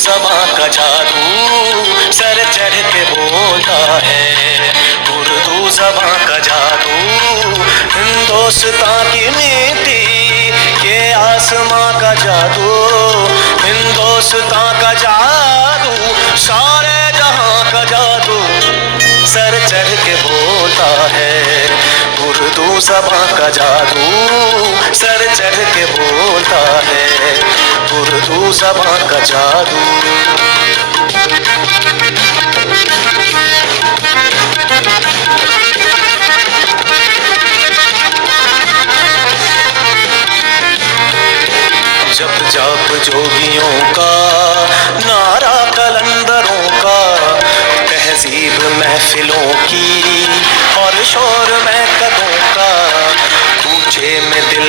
ज़बां का जादू सर चढ़ के बोलता है। उर्दू ज़बां का जादू हिंदुस्तान की मिट्टी, ये आसमां का जादू हिंदुस्तान का जादू, सारे जहां का जादू सर चढ़ के बोलता है। उर्दू ज़बां का जादू सर चढ़ के बोलता है। उर्दू ज़बां का जादू। जब जब जोगियों का नारा कलंदरों का, तहजीब महफिलों की और शोर महकदों का, पूछे में दिल